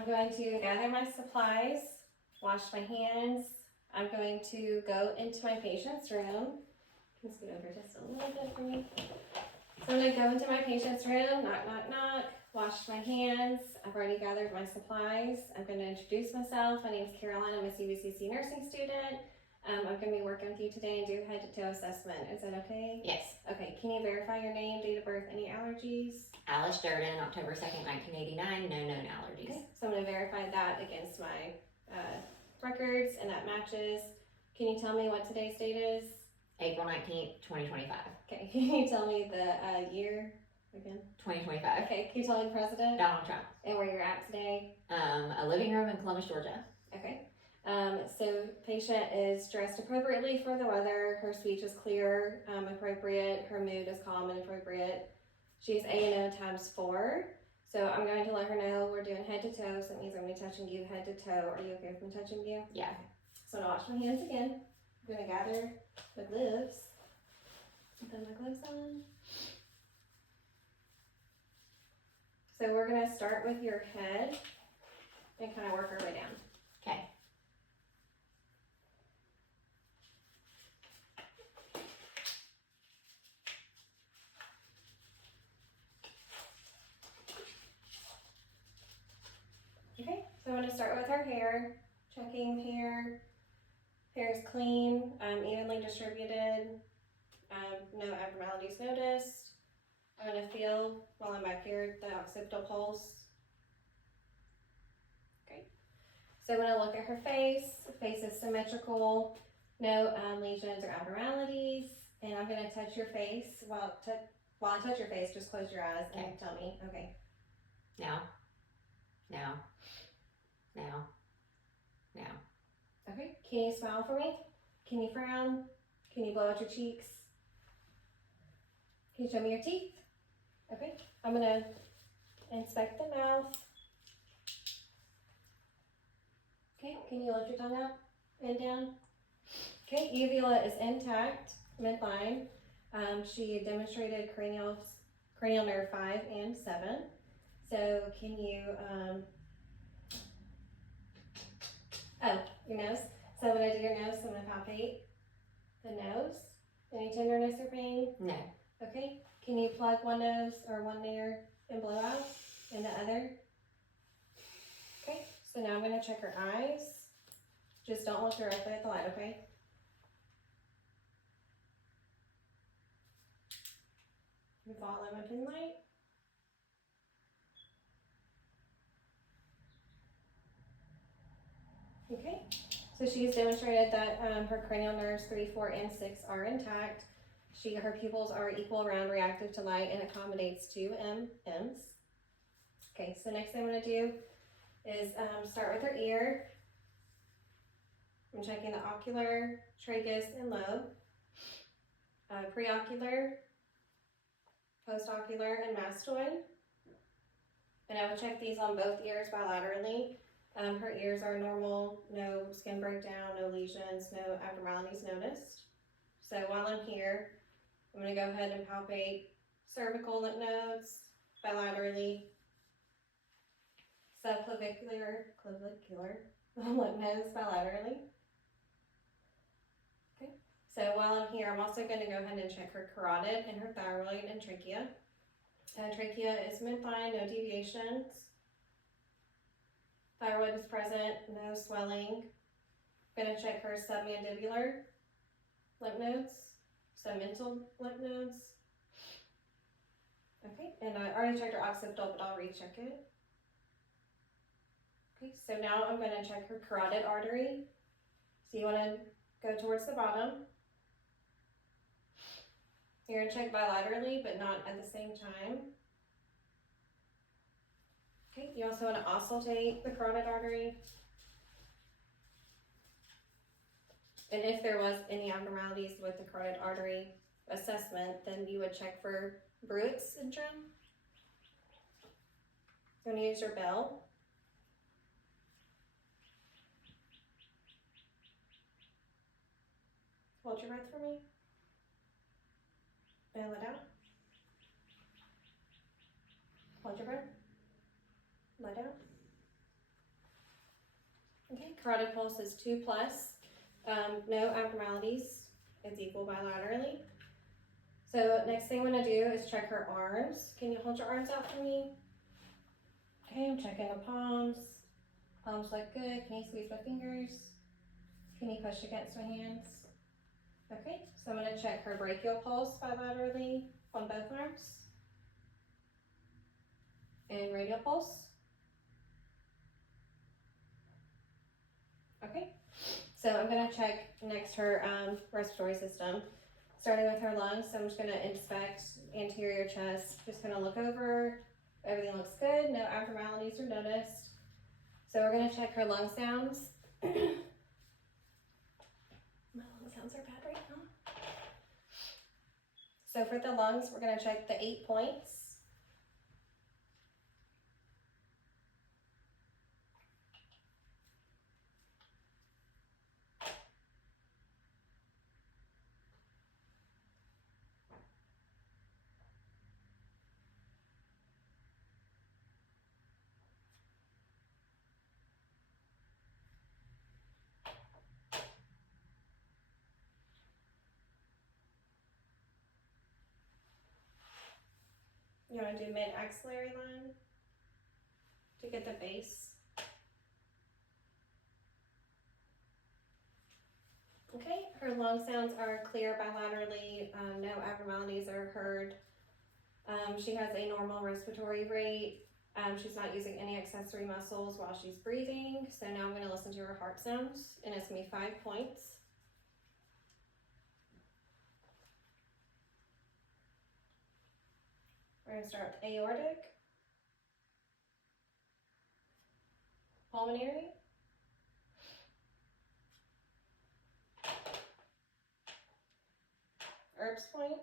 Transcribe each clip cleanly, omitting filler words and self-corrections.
I'm going to gather my supplies, wash my hands. I'm going to go into my patient's room. Can you scoot over just a little bit for me? So I'm going to go into my patient's room, knock, knock, knock, wash my hands. I've already gathered my supplies. I'm going to introduce myself. My name is Caroline. I'm a CVCC nursing student. I'm going to be working with you today and do a head-to-toe assessment. Is that okay? Yes. Okay, can you verify your name, date of birth, any allergies? Alice Durden, October 2nd, 1989, no known allergies. Okay, so I'm going to verify that against my records, and that matches. Can you tell me what today's date is? April 19th, 2025. Okay, can you tell me the year again? 2025. Okay, can you tell me the president? Donald Trump. And where you're at today? A living room in Columbus, Georgia. Okay. So patient is dressed appropriately for the weather. Her speech is clear, appropriate. Her mood is calm and appropriate. She's A&O times 4. So I'm going to let her know we're doing head to toe. So that means I'm going to be touching you head to toe. Are you okay with me touching you? Yeah. So I'm going to wash my hands again. I'm going to gather the gloves. Put my gloves on. So we're going to start with your head and kind of work our way down. Okay. Okay, so I'm going to start with our hair, checking hair. Hair is clean, evenly distributed, no abnormalities noticed. I'm going to feel while I'm back here the occipital pulse. Okay, so I'm going to look at her face. The face is symmetrical, no lesions or abnormalities. And I'm going to touch your face. While I touch your face, just close your eyes and tell me. Okay. Now. Now. Now. Now. Okay, can you smile for me? Can you frown? Can you blow out your cheeks? Can you show me your teeth? Okay, I'm gonna inspect the mouth. Okay, can you lift your tongue up and down? Okay, uvula is intact, midline. She demonstrated cranial nerve 5 and 7. So can you, your nose. So when I do your nose, I'm going to palpate the nose. Any tenderness or pain? No. Okay. Can you plug one nose or one ear and blow out and the other? Okay. So now I'm going to check her eyes. Just don't look directly at the light, okay? You follow my pin light. Okay, so she's demonstrated that her cranial nerves 3, 4, and 6 are intact. Her pupils are equal, round, reactive to light, and accommodates 2 Ms. Okay, so next thing I'm going to do is start with her ear. I'm checking the ocular, tragus, and lobe, preocular, postocular, and mastoid. And I will check these on both ears bilaterally. Her ears are normal, no skin breakdown, no lesions, no abnormalities noticed. So while I'm here, I'm going to go ahead and palpate cervical lymph nodes bilaterally, subclavicular lymph nodes bilaterally. Okay. So while I'm here, I'm also going to go ahead and check her carotid and her thyroid and trachea. Trachea is midline, no deviations. Thyroid is present, no swelling. I'm going to check her submandibular lymph nodes, submental lymph nodes. Okay, and I already checked her occipital, but I'll recheck it. Okay, so now I'm going to check her carotid artery. So you want to go towards the bottom. You're going to check bilaterally, but not at the same time. Okay, you also want to auscultate the carotid artery. And if there was any abnormalities with the carotid artery assessment, then you would check for Brewitt's syndrome. You're going to use your bell. Hold your breath for me. And let out. Hold your breath. Let out. Okay, carotid pulse is 2 plus. No abnormalities. It's equal bilaterally. So next thing I'm gonna do is check her arms. Can you hold your arms out for me? Okay, I'm checking the palms. Palms look good. Can you squeeze my fingers? Can you push against my hands? Okay, so I'm gonna check her brachial pulse bilaterally on both arms. And radial pulse. Okay, so I'm gonna check next her respiratory system. Starting with her lungs, so I'm just gonna inspect anterior chest, just gonna look over, everything looks good, no abnormalities are noticed. So we're gonna check her lung sounds. My lung sounds are bad right now. So for the lungs, we're gonna check the 8 points. You wanna do mid-axillary line to get the base. Okay, her lung sounds are clear bilaterally, no abnormalities are heard. She has a normal respiratory rate. She's not using any accessory muscles while she's breathing. So now I'm gonna listen to her heart sounds, and it's gonna be 5 points. We're gonna start with aortic, pulmonary, Erb's point,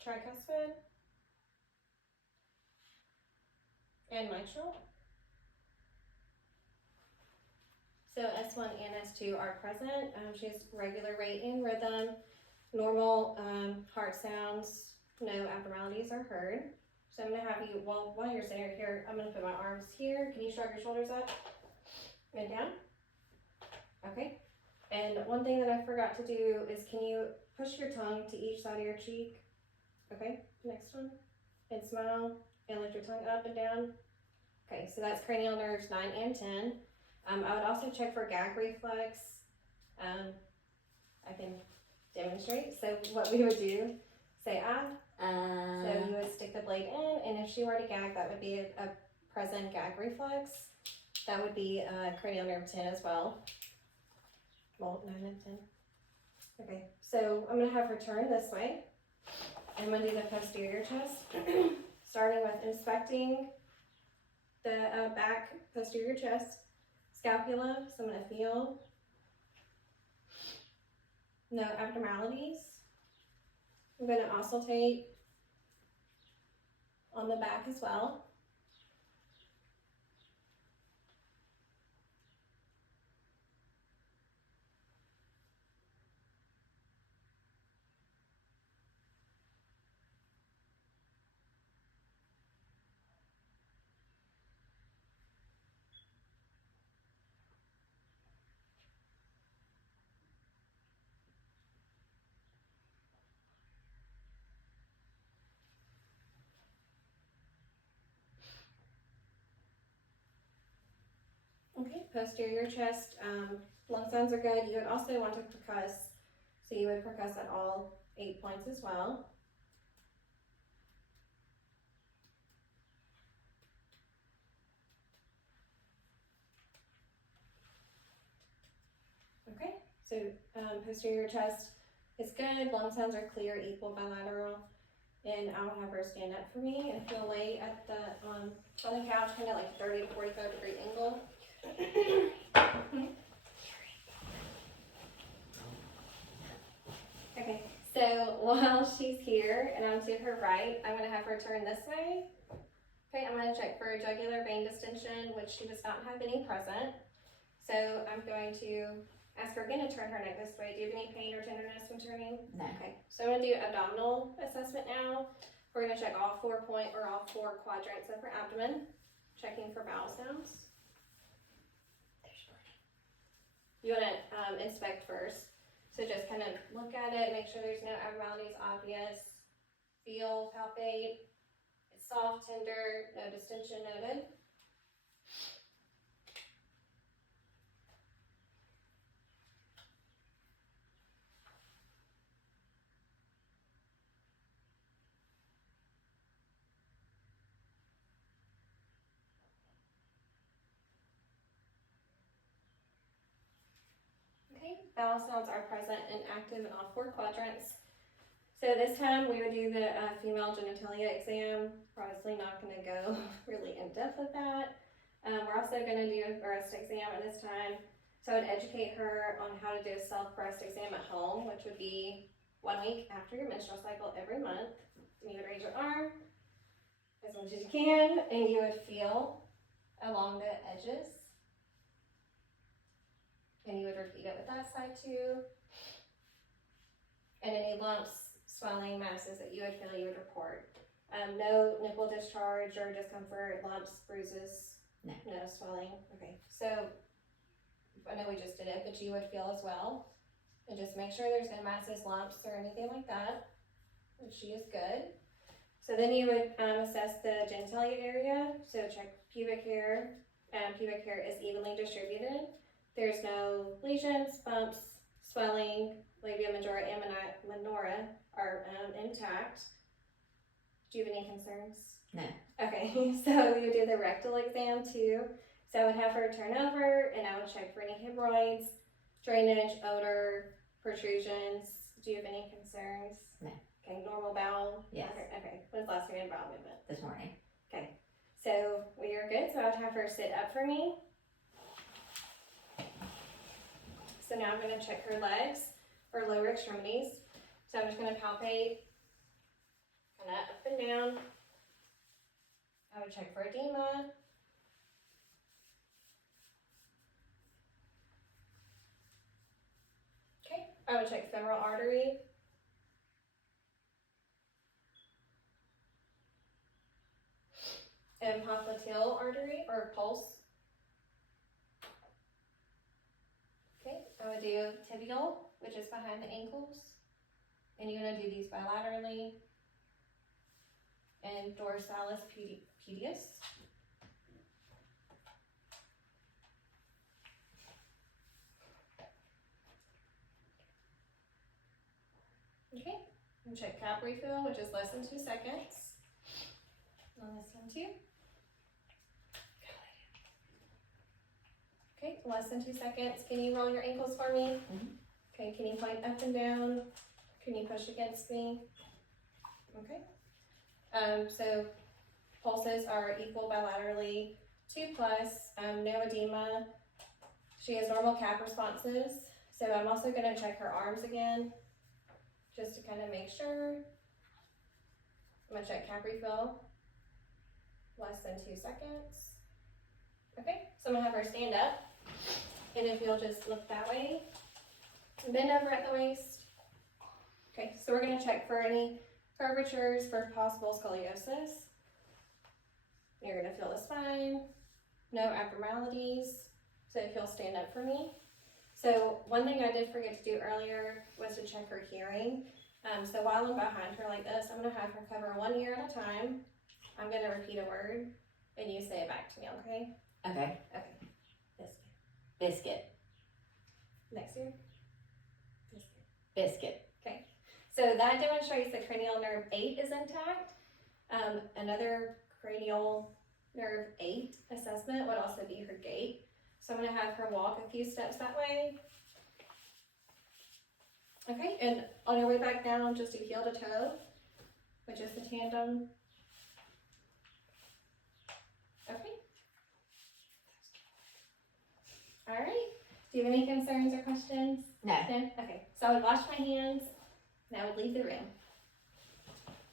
tricuspid, and mitral. So S1 and S2 are present. She has regular rate and rhythm, normal heart sounds, no abnormalities are heard. So I'm gonna have you, while you're sitting here, I'm gonna put my arms here. Can you shrug your shoulders up and down? Okay. And one thing that I forgot to do is, can you push your tongue to each side of your cheek? Okay, next one. And smile and lift your tongue up and down. Okay, so that's cranial nerves 9 and 10. I would also check for gag reflex. I can demonstrate. So what we would do, say ah. So you would stick the blade in, and if she were to gag, that would be a present gag reflex. That would be cranial nerve 10 as well. Well, 9 and 10. Okay, so I'm gonna have her turn this way. I'm gonna do the posterior chest, starting with inspecting the back posterior chest, scapula. So I'm gonna feel no abnormalities. I'm gonna auscultate on the back as well. Okay, posterior chest, lung sounds are good. You would also want to percuss, so you would percuss at all 8 points as well. Okay, so posterior chest is good, lung sounds are clear, equal, bilateral, and I'll have her stand up for me, and she'll lay at the on the couch, kind of like 30 to 45 degree angle. Okay, so while she's here and I'm to her right, I'm gonna have her turn this way. Okay, I'm gonna check for jugular vein distension, which she does not have any present. So I'm going to ask her again to turn her neck this way. Do you have any pain or tenderness when turning? No. Okay, so I'm gonna do abdominal assessment now. We're gonna check all 4 quadrants of her abdomen. checking for bowel sounds. You want to inspect first. So just kind of look at it, make sure there's no abnormalities obvious. Feel, palpate. It's soft, tender, no distension noted. Okay, bowel sounds are present and active in all 4 quadrants. So this time we would do the female genitalia exam. We're obviously not going to go really in depth with that. We're also going to do a breast exam at this time. So I would educate her on how to do a self breast exam at home, which would be 1 week after your menstrual cycle every month. And you would raise your arm as much as you can, and you would feel along the edges. And you would repeat it with that side too. And any lumps, swelling, masses that you would feel, you would report. No nipple discharge or discomfort, lumps, bruises, no swelling. Okay, so I know we just did it, but you would feel as well. And just make sure there's no masses, lumps, or anything like that. And she is good. So then you would assess the genitalia area. So check pubic hair. Pubic hair is evenly distributed. There's no lesions, bumps, swelling, labia majora and minora are intact. Do you have any concerns? No. Okay, so we would do the rectal exam too. So I would have her turn over and I would check for any hemorrhoids, drainage, odor, protrusions. Do you have any concerns? No. Okay, normal bowel? Yes. Okay, when's the last time you had bowel movement? This morning. Okay, so we are good. So I would have her sit up for me. So now I'm going to check her legs or lower extremities. So I'm just going to palpate kind of up and down. I would check for edema. Okay, I would check femoral artery. And popliteal artery or pulse. Okay, I would do tibial, which is behind the ankles. And you're going to do these bilaterally. And dorsalis pediis. Okay, and check cap refill, which is less than 2 seconds. On this one too. Okay, less than 2 seconds. Can you roll your ankles for me? Mm-hmm. Okay, can you point up and down? Can you push against me? Okay. So pulses are equal bilaterally, 2+, no edema. She has normal cap responses. So I'm also going to check her arms again, just to kind of make sure. I'm going to check cap refill, less than 2 seconds. Okay, so I'm going to have her stand up. And if you'll just look that way, bend over at the waist. Okay, so we're going to check for any curvatures for possible scoliosis. You're going to feel the spine, no abnormalities. So if you'll stand up for me. So one thing I did forget to do earlier was to check her hearing. So while I'm behind her like this, I'm going to have her cover 1 ear at a time. I'm going to repeat a word and you say it back to me, okay? Okay. Okay. Biscuit. Next ear. Biscuit. Okay. So that demonstrates the cranial nerve 8 is intact. Another cranial nerve 8 assessment would also be her gait. So I'm going to have her walk a few steps that way. Okay, and on your way back down, just do heel to toe, which is the tandem. Okay. All right. Do you have any concerns or questions? No. Okay, so I would wash my hands and I would leave the room.